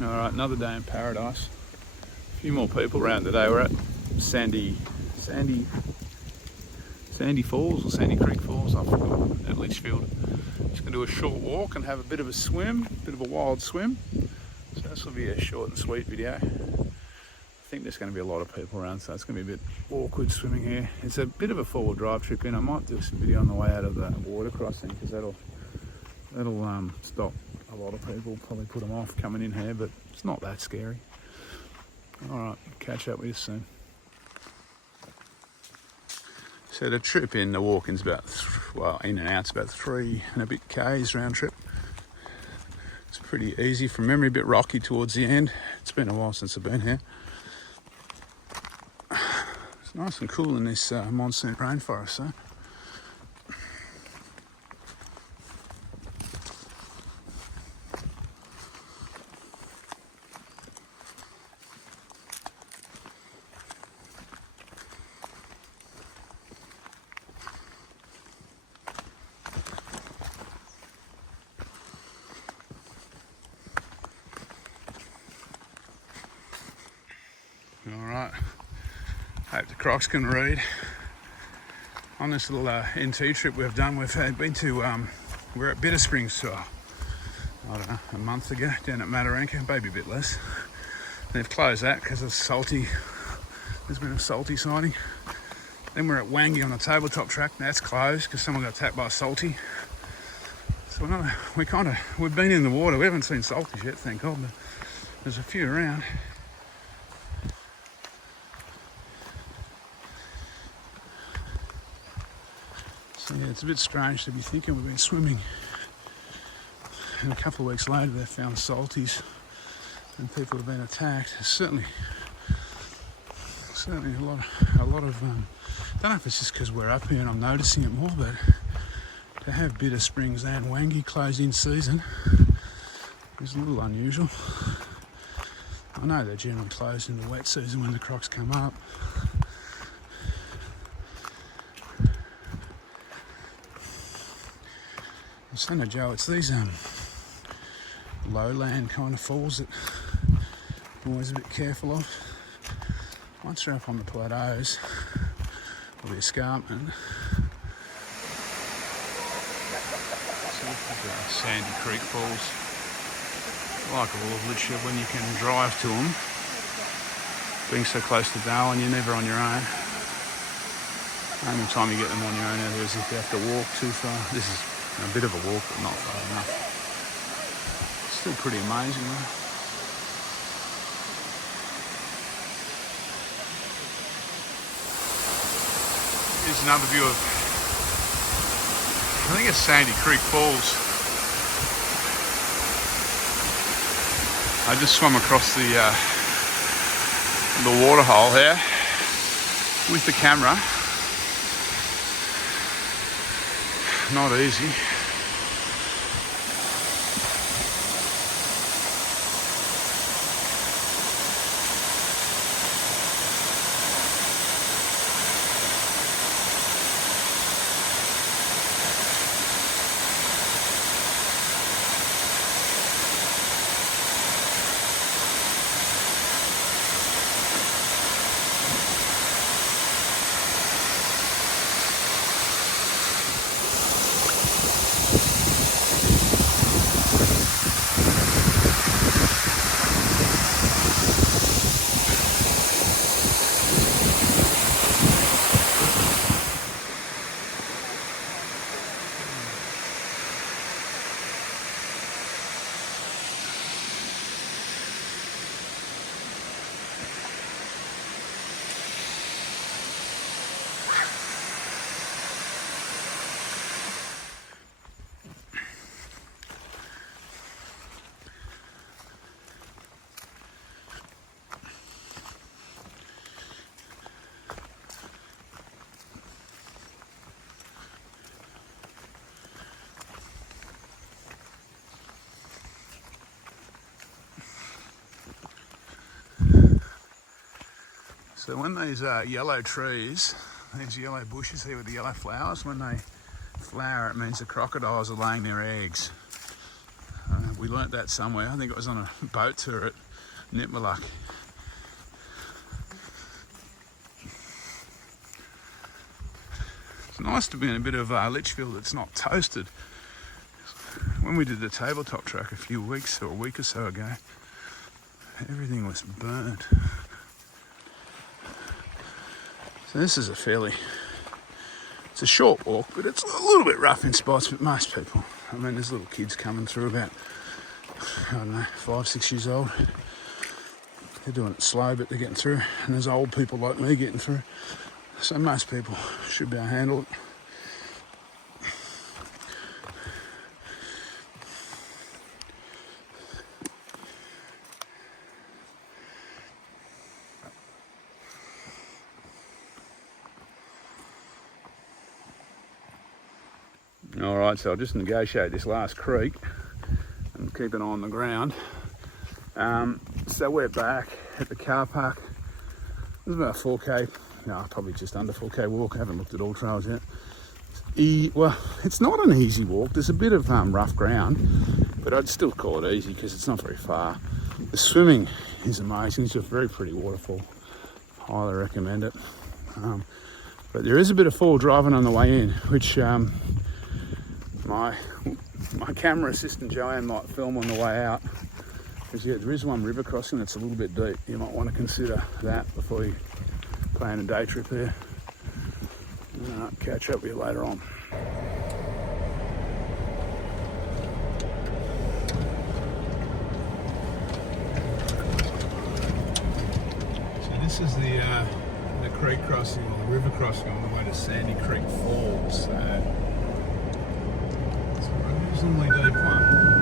Alright, another day in paradise. A few more people around today. We're at Sandy Falls or Sandy Creek Falls, I forgot, at Litchfield. Just gonna do a short walk and have a bit of a swim, a bit of a wild swim. So this will be a short and sweet video. I think there's going to be a lot of people around, so it's going to be a bit awkward swimming here. It's a bit of a four-wheel drive trip in. I might do some video on the way out of the water crossing because that'll stop a lot of people, probably put them off coming in here, but it's not that scary. Alright, catch up with you soon. So the trip in, the walk-in's about, in and out's about 3 and a bit Ks round trip. It's pretty easy from memory, a bit rocky towards the end. It's been a while since I've been here. It's nice and cool in this monsoon rainforest, so. Alright, hope the crocs can read. On this little NT trip we've done, we're at Bitter Springs, I don't know, a month ago, down at Mataranka, maybe a bit less. They've closed that because it's salty. There's been a salty sighting. Then we're at Wangi on the tabletop track, that's closed because someone got tapped by a salty. So we've been in the water, we haven't seen salties yet, thank God, but there's a few around. So yeah, it's a bit strange to be thinking we've been swimming and a couple of weeks later they found salties and people have been attacked. There's certainly a lot of I don't know if it's just because we're up here and I'm noticing it more, but to have Bitter Springs and Wangi closed in season is a little unusual. I know they're generally closed in the wet season when the crocs come up. So no, Joe, it's these lowland kind of falls that I'm always a bit careful of. Once you're up on the plateaus, there'll be escarpment. So this is Sandy Creek Falls. Like all of Litchfield, when you can drive to them, being so close to Darwin, you're never on your own. The only time you get them on your own is if you have to walk too far. This is a bit of a walk, but not far enough. Still pretty amazing though. Here's another view of, I think it's Sandy Creek Falls. I just swam across the waterhole here with the camera. Not easy. So when these yellow trees, these yellow bushes here with the yellow flowers, when they flower, it means the crocodiles are laying their eggs. We learnt that somewhere. I think it was on a boat tour at Nipmuc. It's nice to be in a bit of Litchfield that's not toasted. When we did the tabletop track a week or so ago, everything was burnt. So this is it's a short walk, but it's a little bit rough in spots, but most people, I mean, there's little kids coming through about, I don't know, 5, 6 years old. They're doing it slow, but they're getting through. And there's old people like me getting through. So most people should be able to handle it. Alright, so I'll just negotiate this last creek and keep an eye on the ground. So we're back at the car park. It was about a 4k, no, probably just under 4k walk. I haven't looked at all trails yet. Well, it's not an easy walk. There's a bit of rough ground, but I'd still call it easy because it's not very far. The swimming is amazing. It's a very pretty waterfall. Highly recommend it. But there is a bit of fall driving on the way in, which my camera assistant Joanne might film on the way out, because yeah, there is one river crossing that's a little bit deep. You might want to consider that before you plan a day trip there. I'll catch up with you later on. So this is the creek crossing, or the river crossing on the way to Sandy Creek Falls. So it's a reasonably deep one.